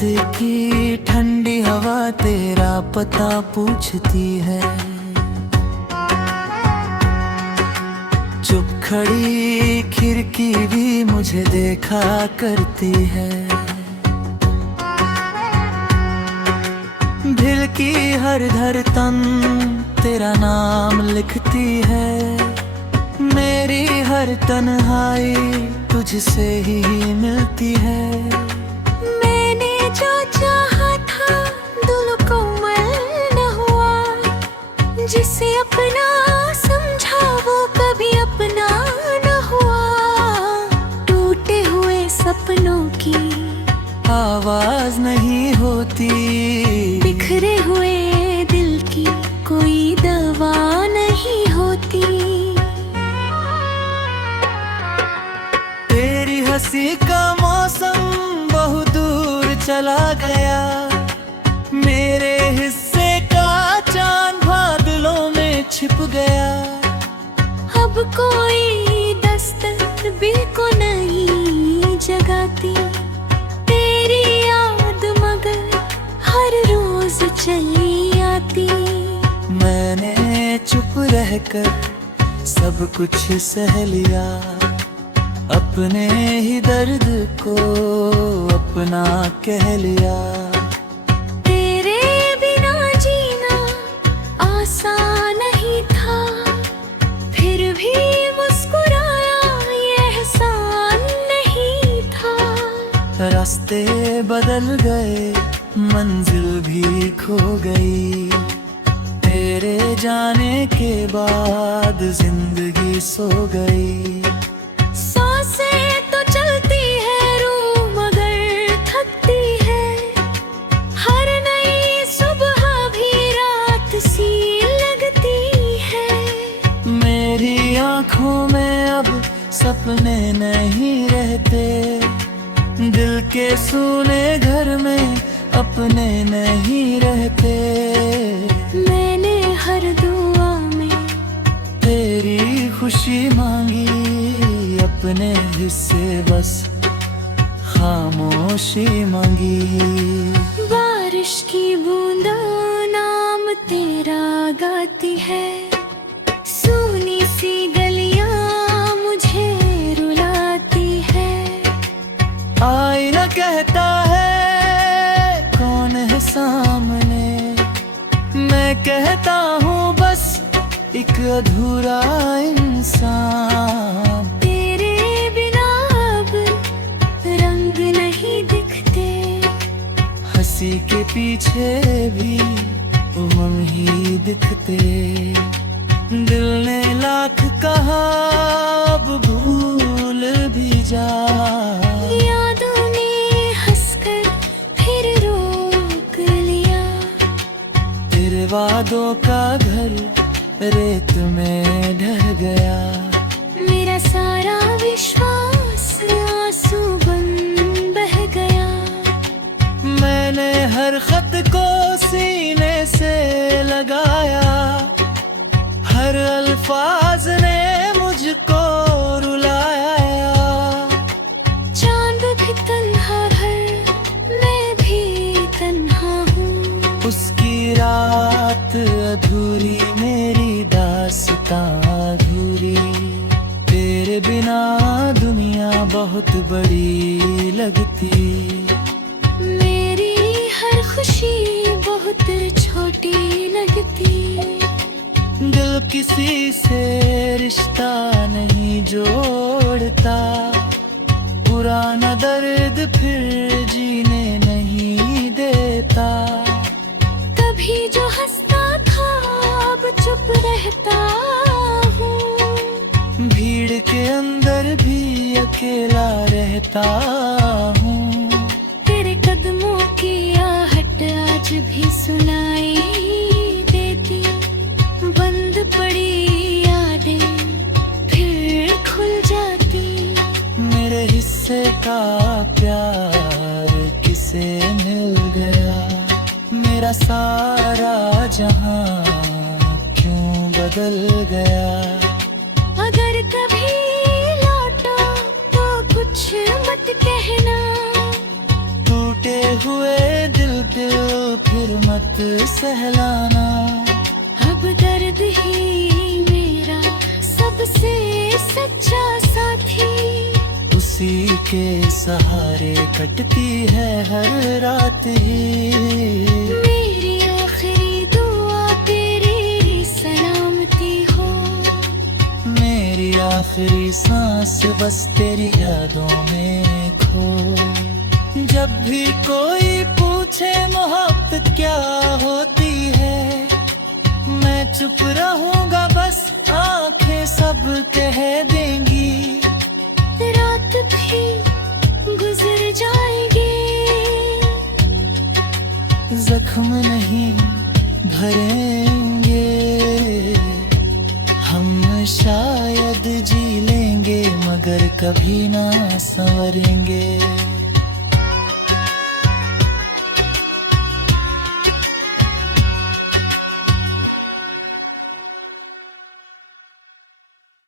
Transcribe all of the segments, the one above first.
की ठंडी हवा तेरा पता पूछती है। चुप खड़ी खिड़की भी मुझे देखा करती है। दिल की हर धड़कन तेरा नाम लिखती है। मेरी हर तन्हाई तुझसे ही मिलती है। मैंने जो चाहा था दिल को मल न हुआ, जिसे अपना समझा वो कभी अपना न हुआ। टूटे हुए सपनों की आवाज नहीं होती, बिखरे हुए दिल की कोई दवा नहीं होती। तेरी हंसी का मौसम बहुत दूर चला गया। मेरे हिस्से का चांद बादलों में छिप गया। अब कोई दस्तक भी को नहीं जगाती। तेरी याद मगर हर रोज चली आती। मैंने चुप रहकर सब कुछ सह लिया। अपने ही दर्द को अपना कह लिया। तेरे बिना जीना आसान नहीं था, फिर भी मुस्कुराया ये एहसान नहीं था। रास्ते बदल गए, मंजिल भी खो गई। तेरे जाने के बाद जिंदगी सो गई। तो चलती है रूह मगर थकती है। हर नई सुबह भी रात सी लगती है। मेरी आँखों में अब सपने नहीं रहते। दिल के सूने घर में अपने नहीं रहते। मैंने हर दुआ में तेरी खुशी मांगी, अपने हिस्से बस खामोशी मांगी। बारिश की बूंदा नाम तेरा गाती है। सूनी सी गलियां मुझे रुलाती है। आईना कहता है कौन है सामने। मैं कहता हूँ बस एक अधूरा इंसान। तेरे बिना अब रंग नहीं दिखते। हंसी के पीछे भी उमंग ही दिखते। दिल ने लाख कहा अब भूल भी जा। यादों ने हंसकर फिर रोक लिया। तेरे वादों का घर रेत में ढह गया। मेरा सारा विश्वास आंसू बन बह गया। मैंने हर खत को सीने से लगाया। हर अल्फाज ने मुझको रुलाया। चांद भी तन्हा है, मैं भी तन्हा हूँ। उसकी रात अधूरी, मेरी दास्तां अधूरी। तेरे बिना दुनिया बहुत बड़ी लगती। मेरी हर खुशी बहुत छोटी लगती। दिल किसी से रिश्ता नहीं जोड़ता। पुराना दर्द फिर जीने नहीं देता। कभी जो हंसता था अब चुप रहता हूँ। भीड़ के अंदर भी अकेला रहता हूँ। तेरे कदमों की आहट आज भी सुनाई देती। बंद पड़ी यादें फिर खुल जाती। मेरे हिस्से का प्यार किसे मिल गया। मेरा सारा जहां क्यों बदल गया। अगर कभी लौटा तो कुछ मत कहना। टूटे हुए दिल फिर मत सहलाना। अब दर्द ही मेरा सबसे सच्चा साथी, उसी के सहारे कटती है हर रात ही। मेरी आखिरी दुआ तेरी सलामती हो, मेरी आखिरी सांस बस तेरी यादों में खो। जब भी कोई पूछे मोहब्बत क्या होती है, मैं चुप रहूंगा बस आंखें सब कह देंगी। रात भी गुजर जाएगी, जख्म नहीं भरेंगे, हम शायद जी लेंगे मगर कभी ना संवरेंगे।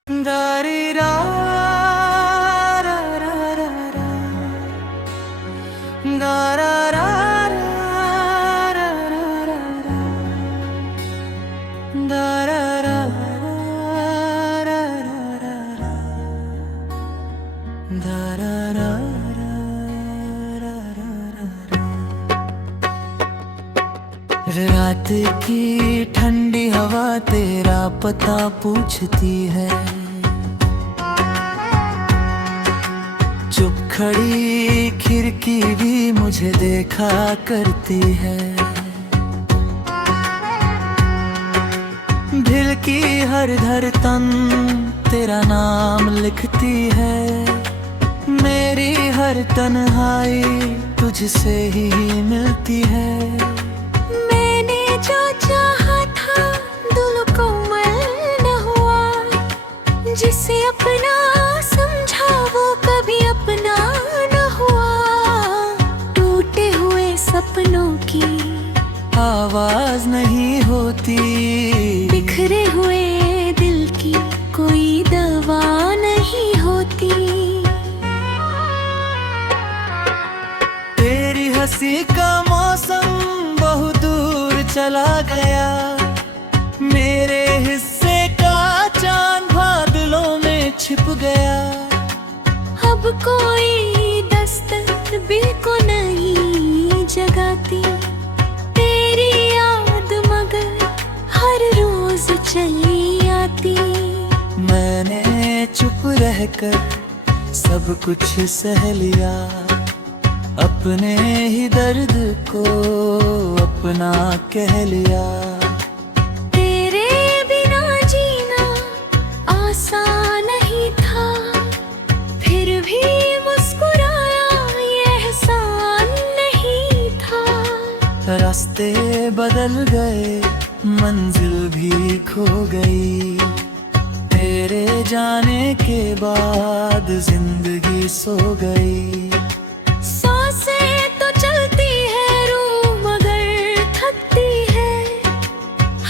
दारी रा रा रा रा रा, दा रा रा रा रा रा रा, दा रा रा रा रा रा रा, दा रा रा रा रा रा। रात की ठंडी हवा तेरा पता पूछती है, चुप खड़ी खिड़की भी मुझे देखा करती है। दिल की हर धड़कन तेरा नाम लिखती है, मेरी हर तन्हाई तुझसे ही मिलती है। मैंने जो चाहा था दिल को न हुआ, जिसे अपना समझा वो कभी अपना न हुआ। टूटे हुए सपनों की आवाज नहीं होती, बिखरे हुए दिल की कोई दवा नहीं होती। तेरी हंसी का मौसम बहुत दूर चला गया, मेरे हिस्से का चांद बादलों में छिप गया। अब कोई दस्तक भी को नहीं जगाती, तेरी याद मगर हर रोज चली आती। मैंने चुप रहकर सब कुछ सह लिया, अपने ही दर्द को अपना कह लिया। तेरे बिना जीना आसान नहीं था, फिर भी मुस्कुराया ये एहसान नहीं था। रास्ते बदल गए मंजिल भी खो गई, तेरे जाने के बाद जिंदगी सो गई। सांसें तो चलती है रूह मगर थकती है,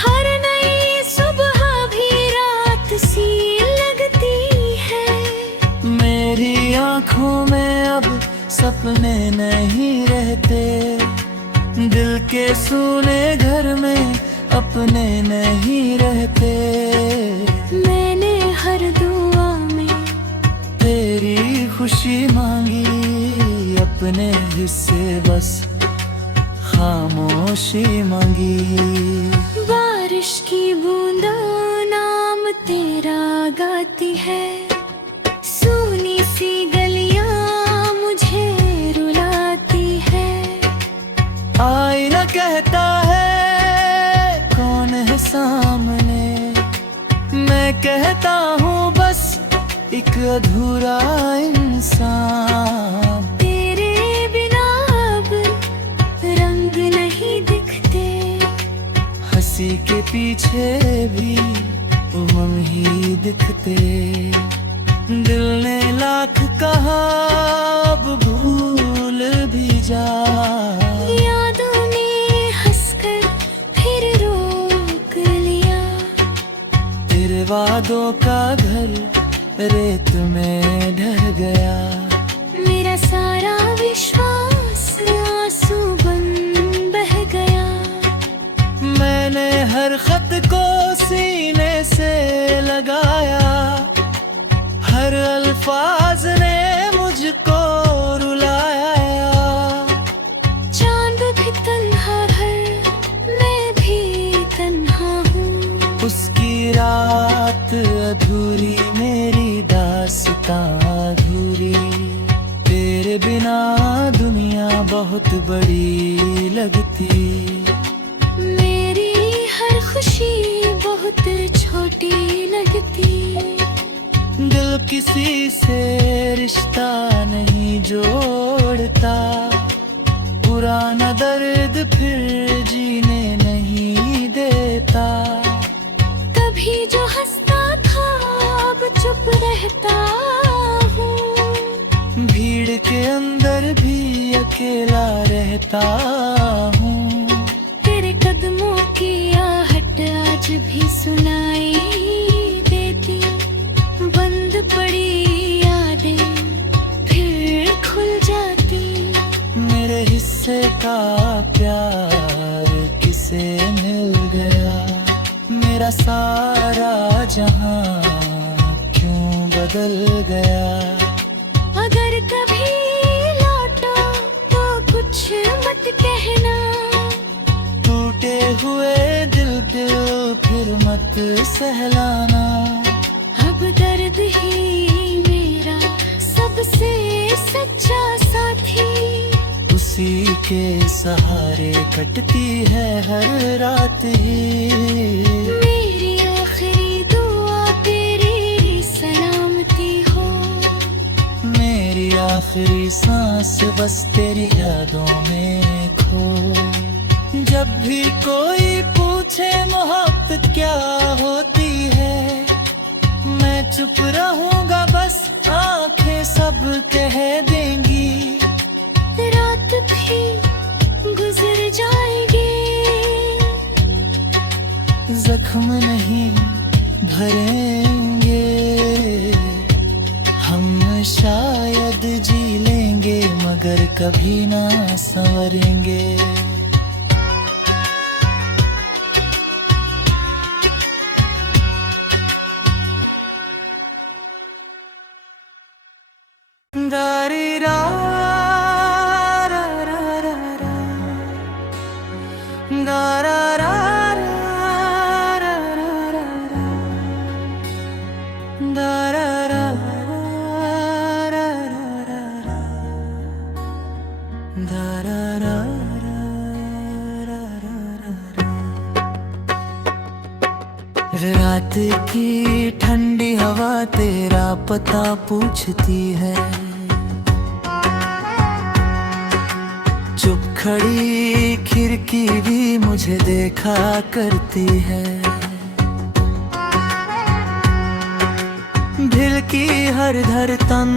हर नई सुबह भी रात सी लगती है। मेरी आँखों में अब सपने नहीं रहते, दिल के सूने घर में अपने नहीं रहते। मैंने हर दुआ में तेरी खुशी मांगी, अपने हिस्से बस खामोशी मांगी। बारिश की बूंदा नाम तेरा गाती है, सूनी सी गलियां मुझे रुलाती है। आईना कहता है कौन है सामने, मैं कहता हूँ बस एक अधूरा इंसान। तेरे बिना अब रंग नहीं दिखते, हंसी के पीछे भी उमंग ही दिखते। दिल ने लाख कहा अब भूल भी जा, यादों ने हंसकर फिर रोक लिया। तेरे वादों का घर रेत में ढह गया, मेरा सारा विश्वास आंसू को सीने से लगाया, हर अल्फाज ने मुझको रुलाया। चांद भी तन्हा है, मैं भी तन्हा हूँ। उसकी रात अधूरी, मेरी दास्तां अधूरी। तेरे बिना दुनिया बहुत बड़ी लगती। मेरी हर खुशी बहुत छोटी लगती। दिल किसी से रिश्ता नहीं जोड़ता, पुराना दर्द फिर जीने नहीं देता। कभी जो हंसता था अब चुप रहता हूँ। भीड़ के अंदर भी अकेला रहता हूँ। तेरे कदमों की आहट आज भी सुनाई देती। बंद पड़ी यादें फिर खुल जाती। मेरे हिस्से का प्यार किसे मिल गया, मेरा सारा जहां क्यों बदल गया। अगर कभी लौटो तो कुछ मत कहना। टूटे हुए दिल फिर मत सहलाना। अब दर्द ही मेरा सबसे सच्चा साथी। उसी के सहारे कटती है हर रात ही। मेरी आखिरी दुआ तेरी सलामती हो। मेरी आखिरी सांस बस तेरी यादों में खो। जब भी कोई पूछे मोहब्बत क्या होती है, मैं चुप रहूंगा बस, आंखें सब कह देंगी। रात भी गुजर जाएगी। जख्म नहीं भरेंगे, हम शायद जी लेंगे मगर कभी ना संवरेंगे। दारी रा रा रा रा रा, दा रा रा रा रा रा रा रा, दा रा रा रा रा रा रा, दा रा रा रा रा रा रा। रात की ठंडी हवा तेरा पता पूछती है। चुप खड़ी खिड़की भी मुझे देखा करती है। दिल की हर धड़कन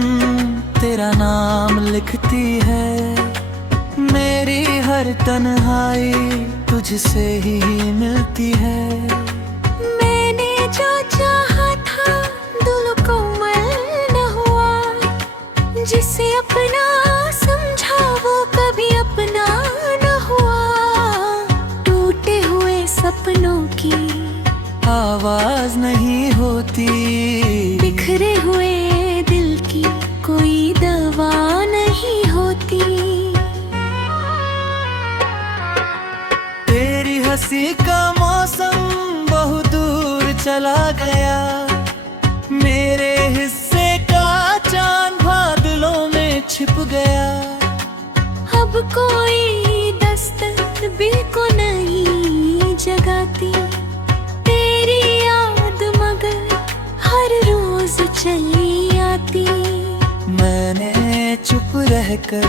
तेरा नाम लिखती है। मेरी हर तन्हाई तुझसे ही मिलती है। मैंने जो चाहा था दिल को न हुआ। जिसे अपना समझा वो कभी अपना न हुआ। टूटे हुए सपनों की आवाज नहीं होती। बिखरे हुए दिल की कोई दवा नहीं होती। तेरी हंसी का मौसम बहुत दूर चला गया। मेरे हिस्से का चांद बादलों में छिप गया। अब कोई दस्तक भी को नहीं जगाती। तेरी याद मगर हर रोज चली आती। मैंने चुप रहकर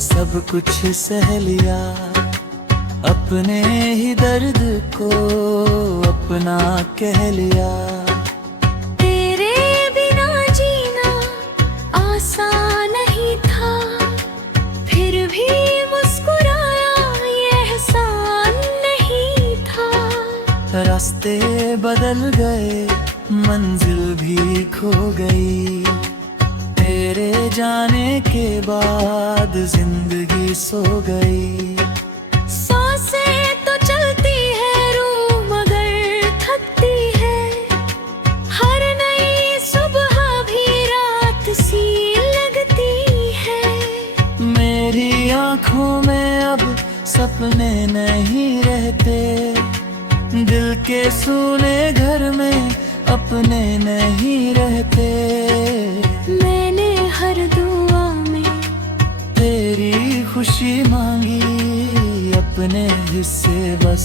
सब कुछ सह लिया। अपने ही दर्द को अपना कह लिया। तेरे बिना जीना आसान नहीं था। फिर भी मुस्कुराया ये एहसान नहीं था। रास्ते बदल गए, मंजिल भी खो गई। तेरे जाने के बाद जिंदगी सो गई। सांसें तो चलती है रूह मगर अपने नहीं रहते, दिल के सूने घर में अपने नहीं रहते। मैंने हर दुआ में तेरी खुशी मांगी, अपने हिस्से बस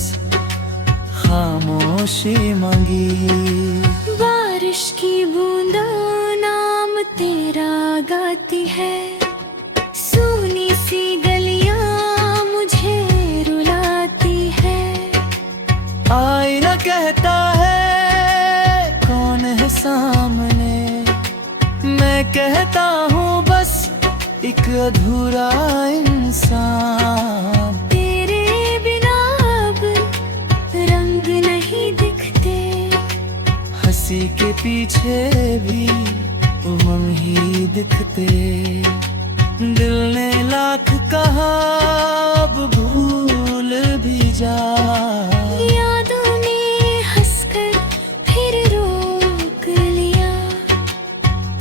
खामोशी मांगी। बारिश की बूंदा नाम तेरा गाती है, सूनी सी गलियां मुझे रुलाती है। आईना कहता है कौन है सामने, मैं कहता हूँ बस एक अधूरा इंसान। तेरे बिना अब रंग नहीं दिखते, हंसी के पीछे भी उमंग ही दिखते। दिल ने लाख कहा अब भूल भी जा, यादों ने हंसकर फिर रोक लिया।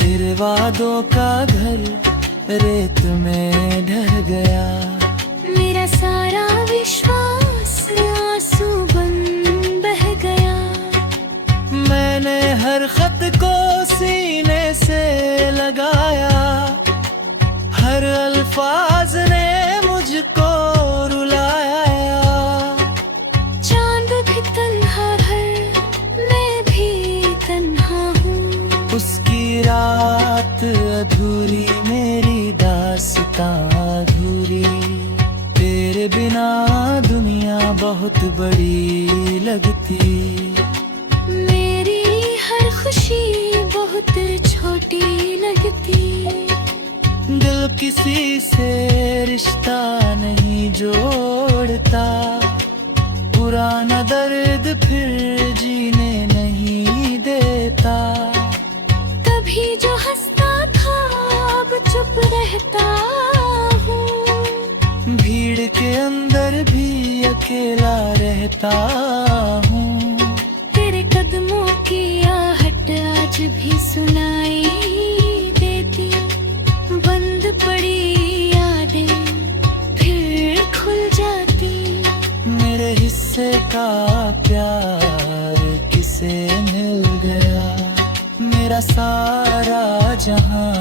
तेरे वादों का घर रेत में ढह गया, मेरा सारा विश्वास आंसू बन बह गया। मैंने हर खत को सीने से लगाया, हर अल्फाज ने मुझको रुलाया। चांद भी तन्हा है, मैं भी तन्हा हूँ। उसकी रात अधूरी, मेरी दास्तां अधूरी। तेरे बिना दुनिया बहुत बड़ी लगती, मेरी हर खुशी बहुत छोटी लगती। दिल किसी से रिश्ता नहीं जोड़ता, पुराना दर्द फिर जीने नहीं देता। तभी जो हंसता था अब चुप रहता हूँ, भीड़ के अंदर भी अकेला रहता हूँ। तेरे कदमों की आहट आज भी सुनाई देती, बंद पड़ी यादें फिर खुल जाती। मेरे हिस्से का प्यार किसे मिल गया, मेरा सारा जहां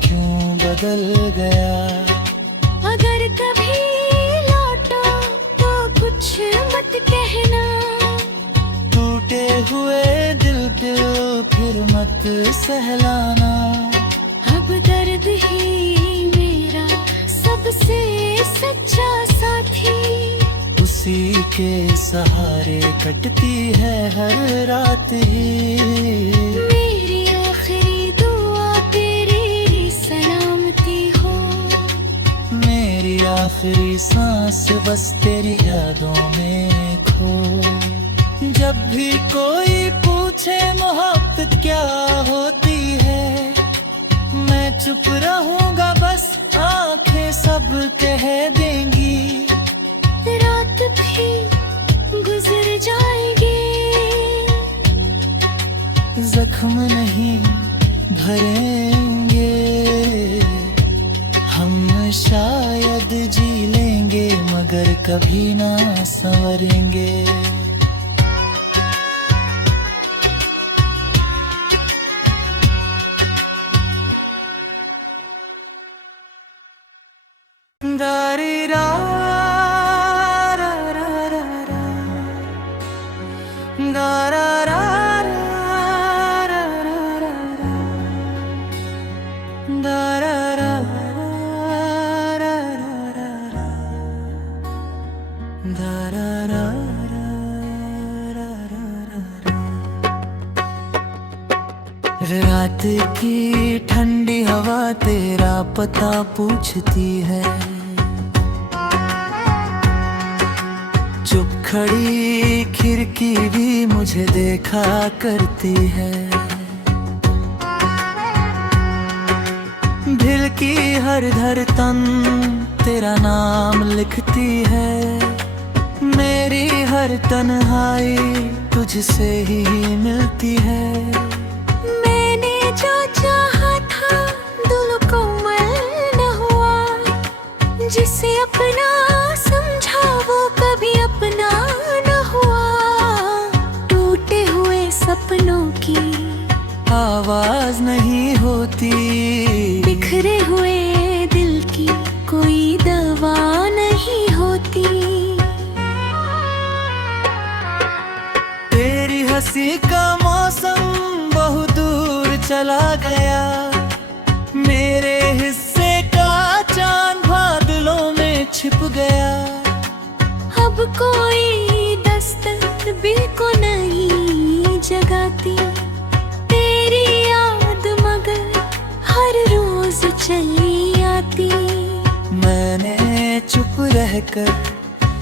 क्यों बदल गया। अगर कभी लौटा तो कुछ मत कहना, टूटे हुए दिल फिर मत सहलाना। अब दर्द ही मेरा सबसे सच्चा साथी, उसी के सहारे कटती है हर रात ही। मेरी आखिरी दुआ तेरी सलामती हो, मेरी आखिरी सांस बस तेरी यादों में खो। जब भी कोई पूछे मोहब्बत क्या होती है, मैं चुप रहूंगा बस आंखें सब कह देंगी। रात भी गुजर जाएगी, जख्म नहीं भरेंगे, हम शायद जी लेंगे मगर कभी ना संवरेंगे। दारी रा रा रा रा रा, दा रा रा रा रा रा रा रा, दा रा रा रा रा रा रा, दा रा रा रा रा रा रा। रात की ठंडी हवा तेरा पता पूछती है, चुप खड़ी खिड़की भी मुझे देखा करती है। दिल की हर धड़कन तेरा नाम लिखती है, मेरी हर तन्हाई तुझसे ही मिलती है। मैंने जो चाहा था दिल को मल न हुआ, जिसे अपना समझा की आवाज नहीं होती, बिखरे हुए दिल की कोई दवा नहीं होती। तेरी हंसी का मौसम बहुत दूर चला गया, मेरे हिस्से का चांद बादलों में छिप गया। अब कोई दस्तक दिल को नहीं जगाती, तेरी याद मगर हर रोज चली आती। मैंने चुप रहकर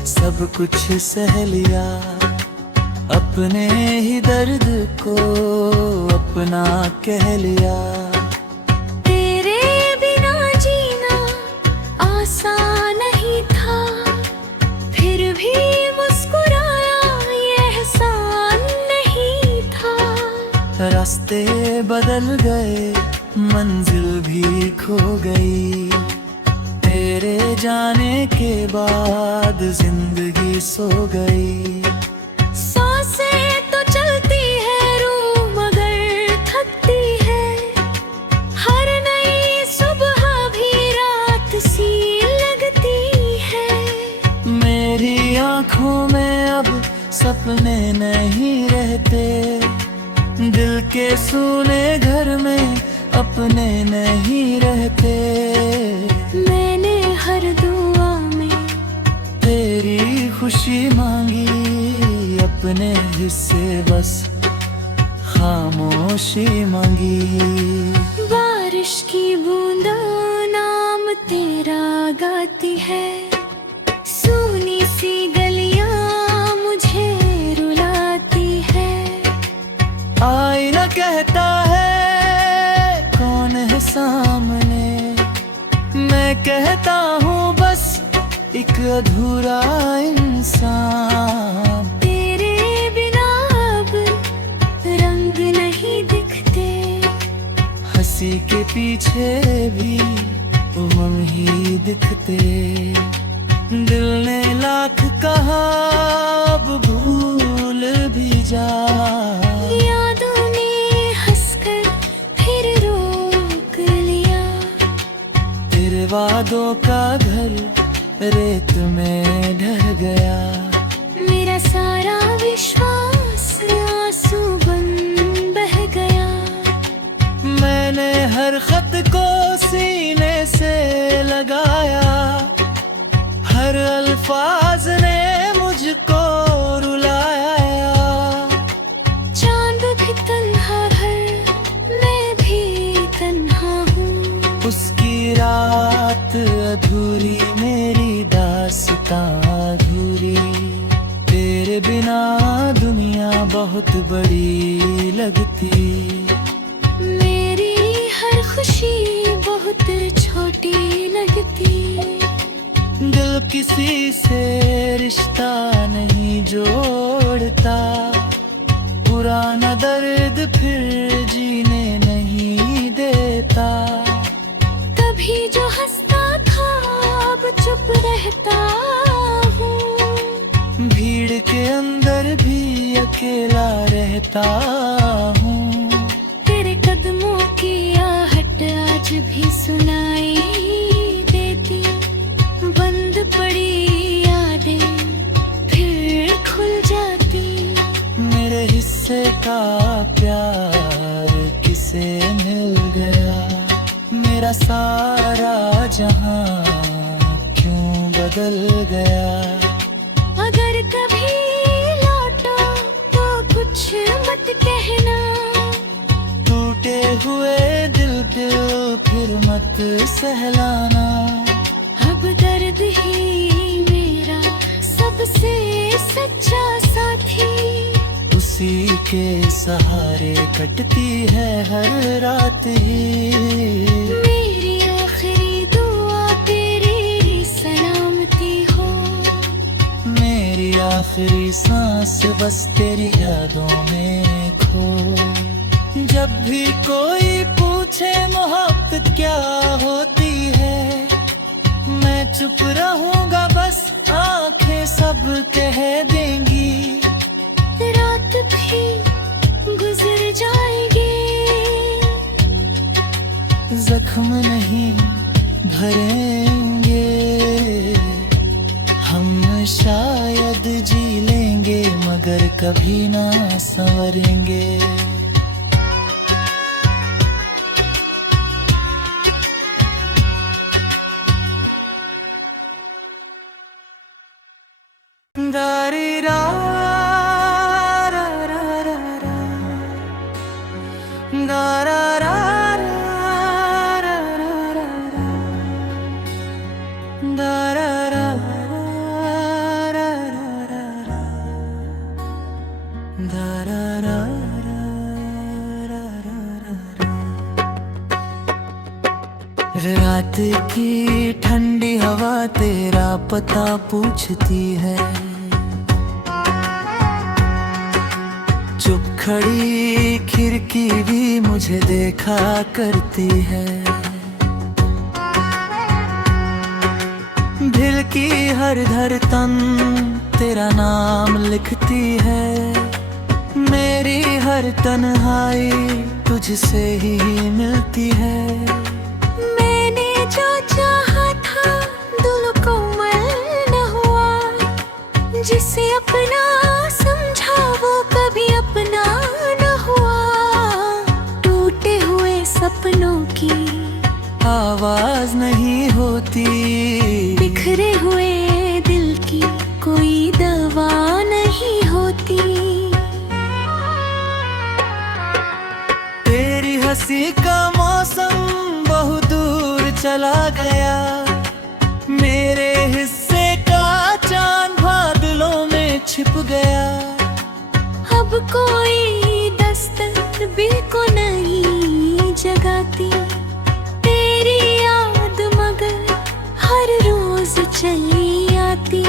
सब कुछ सह लिया, अपने ही दर्द को अपना कह लिया। तेरे बिना जीना आसान नहीं था, फिर भी मुस्कुराया ये एहसान नहीं था। रास्ते बदल गए, मंजिल भी खो गई, तेरे जाने के बाद जिंदगी सो गई। सांसें तो चलती है रूह मगर थकती है, हर नई सुबह भी रात सी लगती है। मेरी आँखों में अब सपने नहीं रहते, दिल के सूने घर में अपने नहीं रहते। मैंने हर दुआ में तेरी खुशी मांगी, अपने हिस्से बस खामोशी मांगी। बारिश की बूंदा नाम तेरा गाती है, सूनी सी गलियां मुझे रुलाती है। आईना कहता है कौन है सामने, मैं कहता हूँ बस एक अधूरा इंसान। तेरे बिना अब रंग नहीं दिखते, हंसी के पीछे भी उमंग ही दिखते। दिल ने लाख कहा अब भूल भी जा, यादों ने हंसकर फिर रोक लिया। तेरे वादों का घर रेत में ढह गया, मेरा सारा विश्वास आंसू बन बह गया। मैंने हर खत को सीने से लगाया, हर अल्फाज ने मुझको रुलाया। चांद भी तन्हा है, मैं भी तन्हा हूँ, उसकी रात अधूरी, मेरी दास्तां अधूरी। तेरे बिना दुनिया बहुत बड़ी लगती, मेरी हर खुशी बहुत छोटी लगती। दिल किसी से रिश्ता नहीं जोड़ता, पुराना दर्द फिर जीने नहीं देता। तभी जो हंसता था अब चुप रहता हूँ, भीड़ के अंदर भी अकेला रहता हूँ। तेरे कदमों की आहट आज भी सुनाई देती, बंद पड़ी यादें फिर खुल जाती। मेरे हिस्से का प्यार किसे मिल गया, मेरा सारा जहां क्यों बदल गया। अगर कभी लौटो तो कुछ मत कहना, टूटे हुए दिल फिर मत सहलाना। अब दर्द ही मेरा सबसे सच्चा साथी, उसी के सहारे कटती है हर रात ही। मेरी आखिरी दुआ तेरी सलामती हो, मेरी आखिरी सांस बस तेरी यादों में खो। जब भी कोई पूछे मोहब्बत क्या होती है, मैं चुप रहूंगा बस आंखें सब कह देंगी। रात भी गुजर जख्म नहीं भरेंगे, हम शायद जी लेंगे मगर कभी ना संवरेंगे। दारी रा रा रा रा रा, दा रा रा रा रा रा रा, दा रा रा रा रा रा रा, दा रा रा रा रा रा रा। रात की ठंडी हवा तेरा पता पूछती है, चुप खड़ी खिड़की भी मुझे देखा करती है। दिल की हर धड़कन तेरा नाम लिखती है, मेरी हर तन्हाई तुझसे ही मिलती है। मैंने जो चाहा था दिल को न हुआ, जिसे अपना समझा वो कभी अपना न हुआ। टूटे हुए सपनों की आवाज नहीं होती, बिखरे हुए दिल की कोई दवा नहीं होती। तेरी हंसी का मौसम बहुत दूर चला गया, मेरे हिस्से का चांद बादलों में छिप गया। अब कोई दस्तक भी को नहीं जगाती, तेरी याद मगर हर रोज चली आती।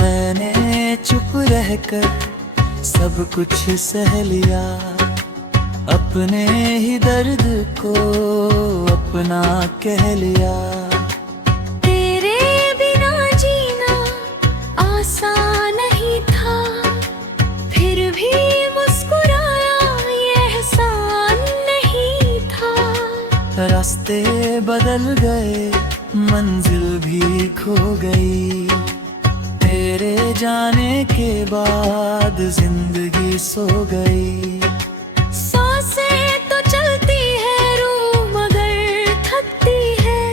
मैंने चुप रहकर सब कुछ सह लिया, अपने ही दर्द को अपना कह लिया। तेरे बिना जीना आसान नहीं था, फिर भी मुस्कुराया ये एहसान नहीं था। रास्ते बदल गए, मंजिल भी खो गई, तेरे जाने के बाद जिंदगी सो गई। सांसें तो चलती है रूह मगर थकती है,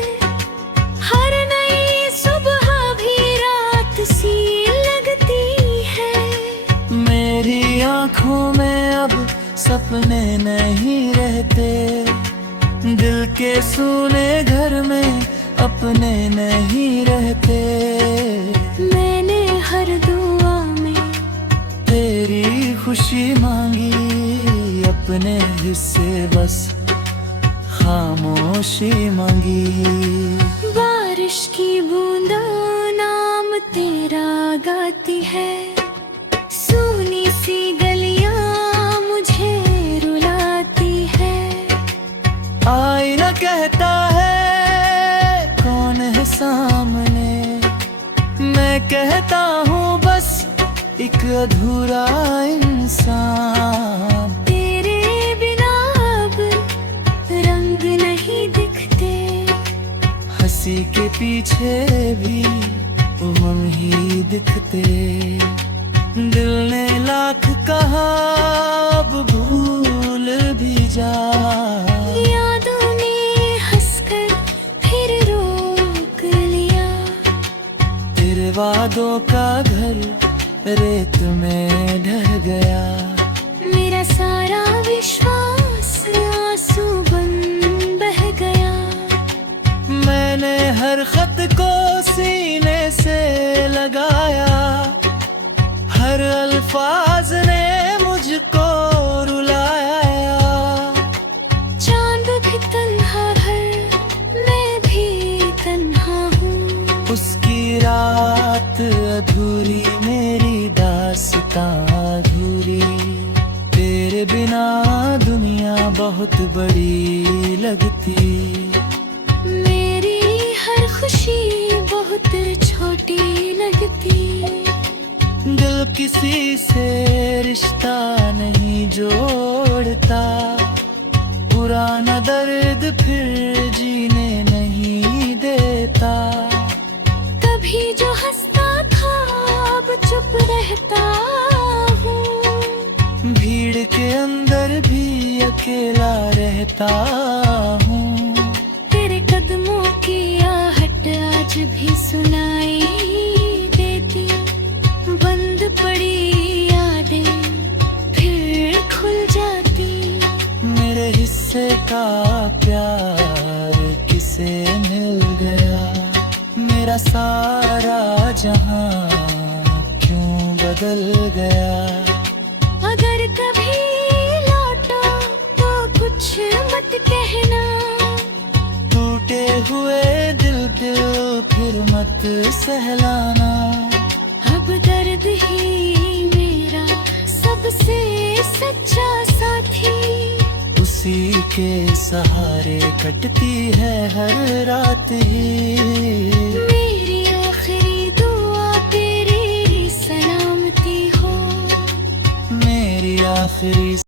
हर नई सुबह भी रात सी लगती है। मेरी आँखों में अब सपने नहीं रहते, दिल के सूने घर में अपने नहीं रहते। मैंने हर दुआ में तेरी खुशी मांगी, अपने हिस्से बस खामोशी मांगी। बारिश की बूंदा नाम तेरा गाती है, सूनी सी गलियां मुझे रुलाती है। आईना कहता है कौन है सामने, मैं कहता हूँ बस एक अधूरा इंसान। तेरे बिना अब रंग नहीं दिखते, हंसी के पीछे भी उमंग ही दिखते। दिल ने लाख कहा अब भूल भी जा, यादों ने हंसकर फिर रोक लिया। तेरे वादों का घर रेत में ढह गया, मेरा सारा विश्वास आंसू बन बह गया। मैंने हर खत को सीने से लगाया, हर अल्फाज ने मुझको रुलाया। चांद भी तन्हा घर, मैं भी तन्हा हूँ। उसकी रात अधूरी, मेरी दास्तां अधूरी। तेरे बिना दुनिया बहुत बड़ी लगती, मेरी हर खुशी बहुत छोटी लगती। दिल किसी से रिश्ता नहीं जोड़ता, पुराना दर्द फिर जीने नहीं देता। कभी जो हंसता था अब चुप रहता हूँ। भीड़ के अंदर भी अकेला रहता हूँ। तेरे कदमों की आहट आज भी सुनाई देती। बंद पड़ी यादें फिर खुल जाती। मेरे हिस्से का प्यार किसे मिल गया। मेरा सारा जहां क्यों बदल गया। अगर कभी लौटा तो कुछ मत कहना। टूटे हुए दिल फिर मत सहलाना। अब दर्द ही मेरा सबसे सच्चा साथी। उसी के सहारे कटती है हर रात ही। मेरी आखिरी दुआ तेरी सलामती हो। मेरी आखिरी